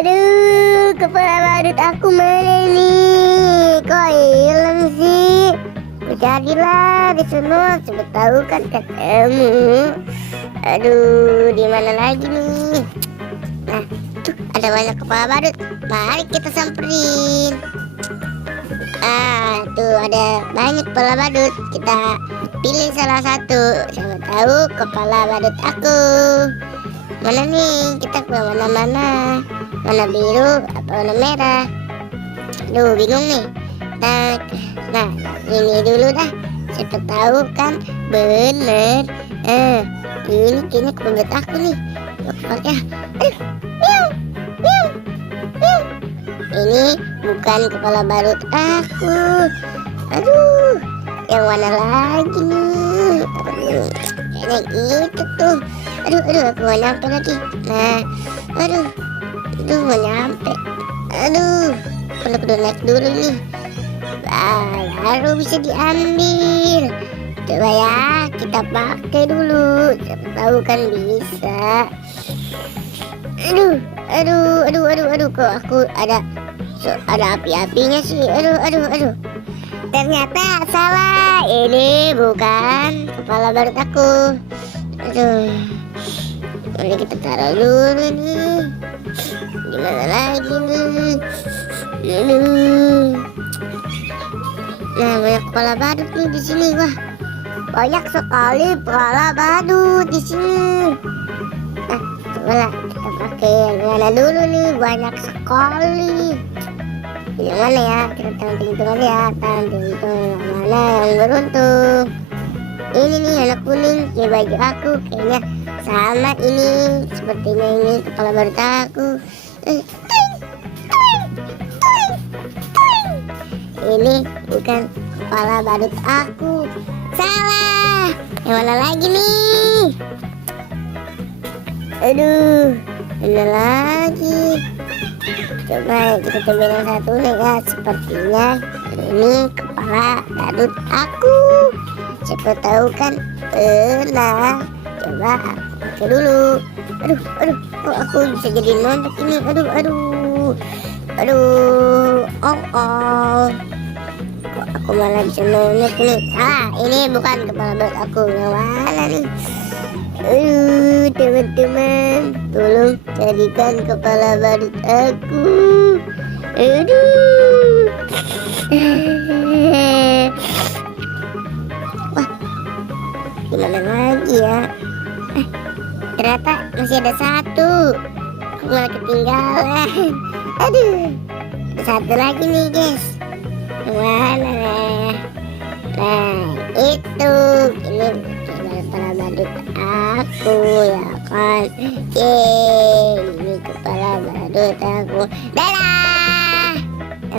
Aduh, kepala badut aku mana nih? Kok hilang sih? Aku carilah di sana, coba tahu kan ketemu. Aduh, di mana lagi nih? Nah, tuh ada banyak kepala badut. Mari kita samperin. Tuh ada banyak kepala badut. Kita pilih salah satu. Siapa tahu kepala badut aku. Mana nih? Kita ke mana-mana. Mana biru atau warna merah? Aduh, bingung nih. Nah, ini dulu dah. Siapa tahu kan bener. Ini kayaknya kepala badut aku nih. Kepalanya. Aduh, miau, miau, miau. Ini bukan kepala badut aku. Aduh, yang mana lagi nih? Aduh, kayaknya itu tuh. Aduh, aku gak nyampe lagi. Nah, aduh, gak nyampe. Aduh, perlu naik dulu nih. Baru bisa diambil. Coba ya, kita pakai dulu. Siapa tahu kan bisa. Aduh, kok aku ada api-apinya sih. Aduh. Ternyata salah. Ini bukan kepala badut aku. Aduh, mari kita taruh dulu nih. Gimana lagi nih? Nah, banyak kepala badut nih di sini. Wah, banyak sekali kepala badut di sini. Nah, cobalah kita pakai yang mana dulu nih? Banyak sekali. Yang mana ya? Kita hitung aja ya. Hitung mana yang beruntung. Ini nih anak kuning kayak baju aku, kayaknya sama ini, sepertinya ini kepala badut aku. Ini bukan kepala badut aku. Salah. Yang mana lagi nih? Aduh, mana lagi? Coba kita coba yang satu nih ya. Sepertinya ini kepala badut aku. Siapa tahu kan pernah. Coba aku pakai dulu. Aduh, kok aku bisa jadi nonton ini? Aduh, kok aku malah bisa nonton nih? Ini bukan kepala badut aku. Yang mana nih? Teman-teman, tolong carikan kepala badut aku. Gimana lagi ya? Ternyata masih ada satu. Aku malah ketinggalan. Aduh, ada satu lagi nih guys. Mana? Nah, itu. Ini kepala badut aku ya kan. Ini kepala badut aku. Dadah.